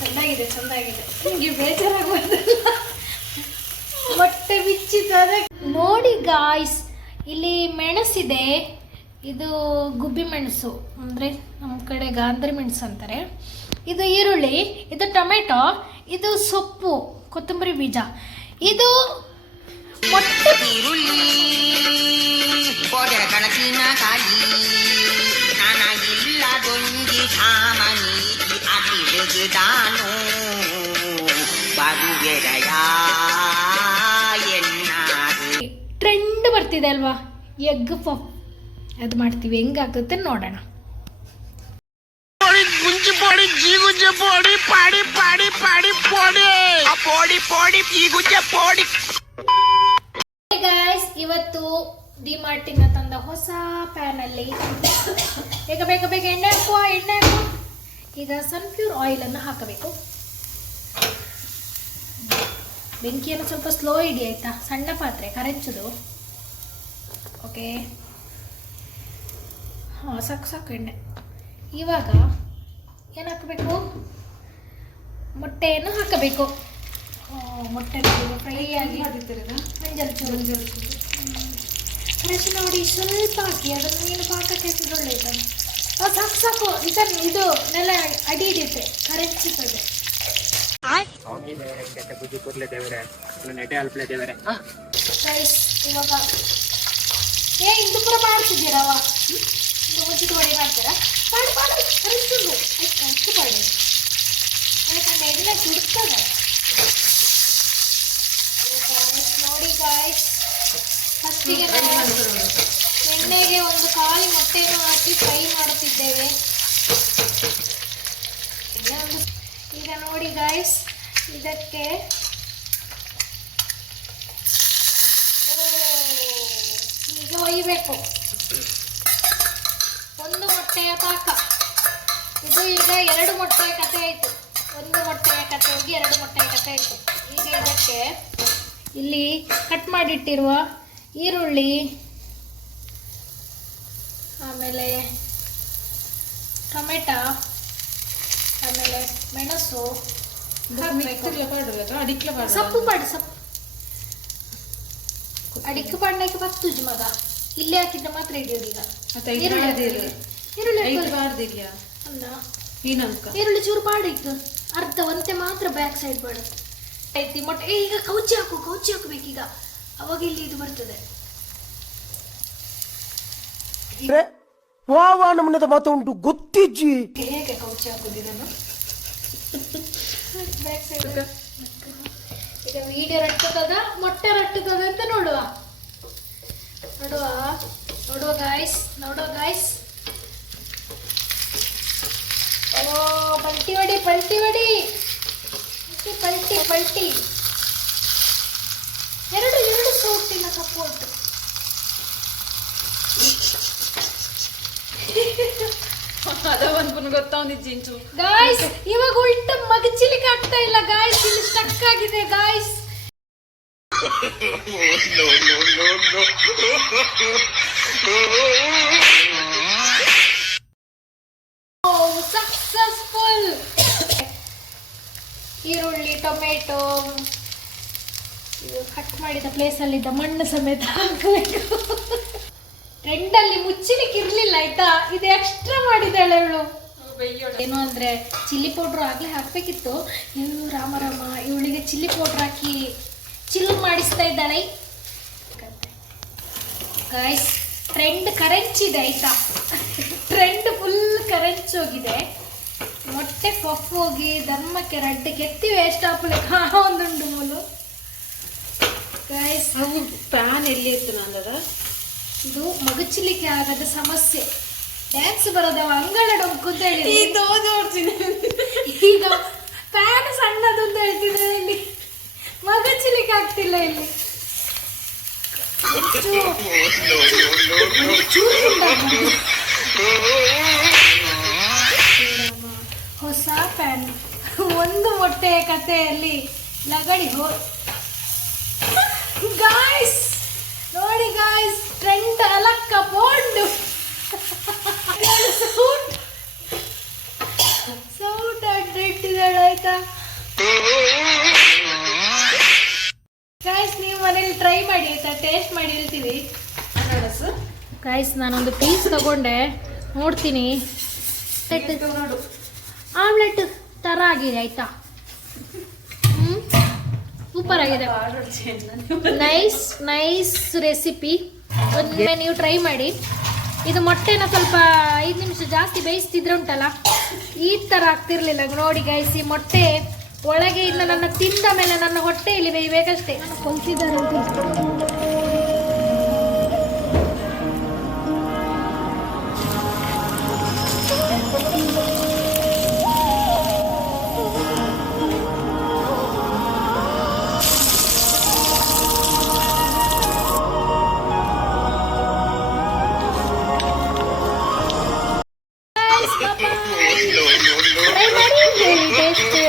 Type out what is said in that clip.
ಚೆನ್ನಾಗಿದೆ ಚೆನ್ನಾಗಿದೆ. ನಿಮಗೆ ಬೇಜಾರಾಗಬಾರ್ದಲ್ಲ, ಮೊಟ್ಟೆ ಬಿಚ್ಚಿದ್ದಾರೆ ನೋಡಿ ಗಾಯ್ಸ್. ಇಲ್ಲಿ ಮೆಣಸಿದೆ, ಇದು ಗುಬ್ಬಿ ಮೆಣಸು ಅಂದರೆ ನಮ್ಮ ಕಡೆ ಗಾಂಧಾರಿ ಮೆಣಸು ಅಂತಾರೆ. ಇದು ಈರುಳ್ಳಿ, ಇದು ಟೊಮೆಟೊ, ಇದು ಸೊಪ್ಪು ಕೊತ್ತಂಬರಿ ಬೀಜ, ಇದು ಮೊಟ್ಟೆ. ಈರುಳ್ಳಿ ಟ್ರೆಂಡ್ ಬರ್ತಿದೆ ಅಲ್ವಾ, ಎಗ್ ಪಫ್, ಅದು ಮಾಡ್ತೀವಿ. ಹೆಂಗಾಗುತ್ತೆ ನೋಡೋಣ. ಗುಂಜಿ ಪೋಡಿ ಜೀಗುಂಜೆ ಪೋಡಿ ಪಾಡಿ ಪಾಡಿ ಪಾಡಿ ಪೋಡಿ ಪೋಡಿ ಪೋಡಿ ಜೀಗುಂಜೆ ಪೋಡಿ. ಗೈಸ್, ಇವತ್ತು ಡಿಮಾರ್ಟಿಂದ ತಂದ ಹೊಸ ಪ್ಯಾನ್ ಅಲ್ಲಿ ಬೇಗ ಬೇಗ ಬೇಗ ಎಣ್ಣೆ ಹಾಕುವ. ಈಗ ಸನ್ಫ್ಯೂರ್ ಆಯಿಲ್ ಅನ್ನು ಹಾಕಬೇಕು. ಬೆಂಕಿಯನ್ನು ಸ್ವಲ್ಪ ಸ್ಲೋ ಇಡಿ ಆಯ್ತಾ, ಸಣ್ಣ ಪಾತ್ರೆ ಕರೆಂಚುದು. ಓಕೆ, ಹಾಂ ಸಾಕು ಸಾಕು ಎಣ್ಣೆ. ಇವಾಗ ಏನು ಹಾಕಬೇಕು, ಮೊಟ್ಟೆಯನ್ನು ಹಾಕಬೇಕು. ಮೊಟ್ಟೆ ಫ್ರೈ ಆಗಿ ಮಂಜಲ್ ಚೂರು ಅರಶಿನ ನೋಡಿ ಸ್ವಲ್ಪ ಹಾಕಿ, ಅದನ್ನು ನೀನು ಪಾಕಕ್ಕೆ ಹಾಕಿದ್ರೆ ಒಳ್ಳೆಯದು. ಸಾಕು ಸಾಕು, ಇದು ನೆಲ ಅಡಿ ಹಿಡಿಯುತ್ತೆ, ಕರೆಂಚುತ್ತದೆ. ಇವಾಗ ಇಂದು ಪುರ ಮಾಡ್ತಿದ್ದೀರವ, ಮುಂಚಿತ ವಡೆ ಮಾಡ್ತೀರಾ? ಮಾಡಿ ಮಾಡಿ ಕರೆಂಚುಂಡು ಅಷ್ಟು ಮಾಡಿ, ಯಾಕಂದ್ರೆ ಎಣ್ಣೆ ಸುಡ್ತದೆ ನೋಡಿ ಗಾಯ್ಸ್. ಫಸ್ಟಿಗೆ ಎಣ್ಣೆಗೆ ಒಂದು ಖಾಲಿ ಮೊಟ್ಟೆಯನ್ನು ಹಾಕಿ ಫ್ರೈ ಮಾಡುತ್ತಿದ್ದೇವೆ. ಈಗ ನೋಡಿ ಗಾಯ್ಸ್, ಇದಕ್ಕೆ ಈಗ ಒಯ್ಯಬೇಕು ಒಂದು ಮೊಟ್ಟೆಯ ಪಾಕ. ಇದು ಈಗ 2 ಮೊಟ್ಟೆಯ ಕಥೆ ಆಯಿತು. 1 ಮೊಟ್ಟೆಯ ಕಥೆ ಹೋಗಿ 2 ಮೊಟ್ಟೆಯ ಕಥೆ ಆಯಿತು. ಈಗ ಇದಕ್ಕೆ ಇಲ್ಲಿ ಕಟ್ ಮಾಡಿಟ್ಟಿರುವ ಈರುಳ್ಳಿ, ಆಮೇಲೆ ಟೊಮೆಟೊ, ಆಮೇಲೆ ಮೆಣಸು, ಸೊಪ್ಪು ಪಾಡು, ಸೊಪ್ಪು ಅಡಿಕೆ ಪಾಡ್ನಕ್ಕೆ ಬರ್ತುಜು ಮಗ. ಇಲ್ಲೇ ಹಾಕಿದ್ರೆ ಮಾತ್ರ ಹಿಡಿಯೋದು. ಈಗ ಈರುಳ್ಳಿ ಚೂರು ಪಾಡಿತ್ತು, ಅರ್ಧ ಒಂತೆ ಮಾತ್ರ ಬ್ಯಾಕ್ ಸೈಡ್ ಪಾಡು ಐತಿ. ಮೊಟ್ಟೆ ಈಗ ಕೌಚಿ ಹಾಕಬೇಕೀಗ, ಅವಾಗ ಇಲ್ಲಿ ಇದು ಬರ್ತದೆ. ನಮ್ಮನೆ ಮಾತು ಉಂಟು ಗೊತ್ತಿಜ್ಜಿ. ಹೇಗೆ ಕೌಚಿ ಹಾಕುದು ಇದನ್ನು? ಬ್ಯಾಕ್ ಸೈಡ್ ಈಗ ವೀಡಿಯೋ ರಟ್ಟುತ್ತದ ಮೊಟ್ಟೆ ರಟ್ಟುತ್ತದ ಅಂತ ನೋಡುವ ಗಾಯ್ಸ್. ಓ ಪಲ್ಟಿ ಹೊಡಿ ಪಲ್ಟಿ ಎರಡು ಸೋಟಿನ ಸಪೋರ್ಟ್. ಗೊತ್ತಾಗಿದ್ದು ಗಾಯ್ಸ್, ಇವಾಗ ಉಲ್ಟ ಮಗಚಿಲಿಕ್ಕೆ ಆಗ್ತಾ ಇಲ್ಲ ಗಾಯ್ಸ್, ಇಲ್ಲಿ ಸ್ಟಕ್ ಆಗಿದೆ ಗಾಯ್ಸ್. ಸಕ್ಸಸ್ಫುಲ್. ಈರುಳ್ಳಿ, ಟೊಮೆಟೊ ಕಟ್ ಮಾಡಿದ ಪ್ಲೇಸಲ್ಲಿದ್ದ ಮಣ್ಣು ಸಮೇತ ಹಾಕಬೇಕು. ಟ್ರೆಂಡಲ್ಲಿ ಮುಚ್ಚಲಿಕ್ಕೆ ಇರ್ಲಿಲ್ಲ ಆಯ್ತಾ, ಇದು ಎಕ್ಸ್ಟ್ರಾ ಮಾಡಿದಾಳೆ ಅವಳು. ಏನು ಅಂದ್ರೆ ಚಿಲ್ಲಿ ಪೌಡ್ರು ಆಗ್ಲೇ ಹಾಕ್ಬೇಕಿತ್ತು. ರಾಮ ಇವಳಿಗೆ ಚಿಲ್ಲಿ ಪೌಡ್ರ್ ಹಾಕಿ ಚಿಲ್ ಮಾಡಿಸ್ತಾ ಇದ್ದಾಳೆ ಗಾಯ್ಸ್. ಟ್ರೆಂಡ್ ಕರೆಂಚಿದೆ ಆಯ್ತಾ, ಟ್ರೆಂಡ್ ಫುಲ್ ಕರೆಂಚ್ ಹೋಗಿದೆ. ಮೊಟ್ಟೆ ಪಫ್ ಹೋಗಿ ಧರ್ಮಕ್ಕೆ ರಡ್ಡಕ್ಕೆ ಎತ್ತಿ ವೇಸ್ಟ್ ಆಪಲೆ ಒಂದುಂಡು ಮೂಲು ಗಾಯ್ಸ್. ಪ್ಯಾನ್ ಎಲ್ಲಿ ಇತ್ತು ನಂದದ, ಇದು ಮಗಚಲಿಕ್ಕೆ ಆಗದ ಸಮಸ್ಯೆ. ಡ್ಯಾನ್ಸ್ ಬರೋದವ ಅಂಗಳ ಡೊಂಕು ಅಂತ ಹೇಳಿ ಈಗ ಪ್ಯಾನ್ ಸಣ್ಣದು ಅಂತ ಹೇಳ್ತಿದ್ರೆ ಇಲ್ಲಿ ಮಗಚಲಿಕ್ಕೆ ಆಗ್ತಿಲ್ಲ. ಇಲ್ಲಿ ಹೊಸ ಪ್ಯಾನ್, ಒಂದು ಮೊಟ್ಟೆಯ ಕಥೆಯಲ್ಲಿ ಲಗಡಿ ಗಾಯ್ಸ್. ನೋಡಿ ಗಾಯ್ಸ್, ಟ್ರೆಂಡ್ ಅಲಕ್ಕ ಬೋಂಡು ಸೌಟ್ ಅಡ್ಡಿಟ್ಟಿದ್ದಾಳ ಆಯ್ತಾ ಗಾಯ್ಸ್, ನೀವು ಮನೇಲಿ ಟ್ರೈ ಮಾಡಿ ಆಯ್ತಾ, ಟೇಸ್ಟ್ ಮಾಡಿ ಹೇಳ್ತೀವಿ. ಗಾಯ್ಸ್, ನಾನೊಂದು ಪೀಸ್ ತಗೊಂಡೆ, ನೋಡ್ತೀನಿ. ಆಮ್ಲೆಟ್ ತರ ಆಗಿದೆ ಆಯ್ತಾ. ಸೂಪರ್ ಆಗಿದೆ, ನೈಸ್ ರೆಸಿಪಿ. ಒಮ್ಮೆ ನೀವು ಟ್ರೈ ಮಾಡಿ. ಇದು ಮೊಟ್ಟೆನ ಸ್ವಲ್ಪ 5 ನಿಮಿಷ ಜಾಸ್ತಿ ಬೇಯಿಸ್ತಿದ್ರೆ ಉಂಟಲ್ಲ, ಈ ತರ ಆಗ್ತಿರ್ಲಿಲ್ಲ. ನೋಡಿ ಗೈಸ್, ಈ ಮೊಟ್ಟೆ ಒಳಗೆ ಇನ್ನು ನನ್ನ ತಿಂದ ಮೇಲೆ ನನ್ನ ಹೊಟ್ಟೆಯಲ್ಲಿ ಬೇಯಬೇಕಷ್ಟೇ. ಕೊಲ್ಸಿದ್ದಾರೆ ಟ್ರೈ ಮಾಡಿ ಹೇಳಿ ಟೇಸ್ಟ್.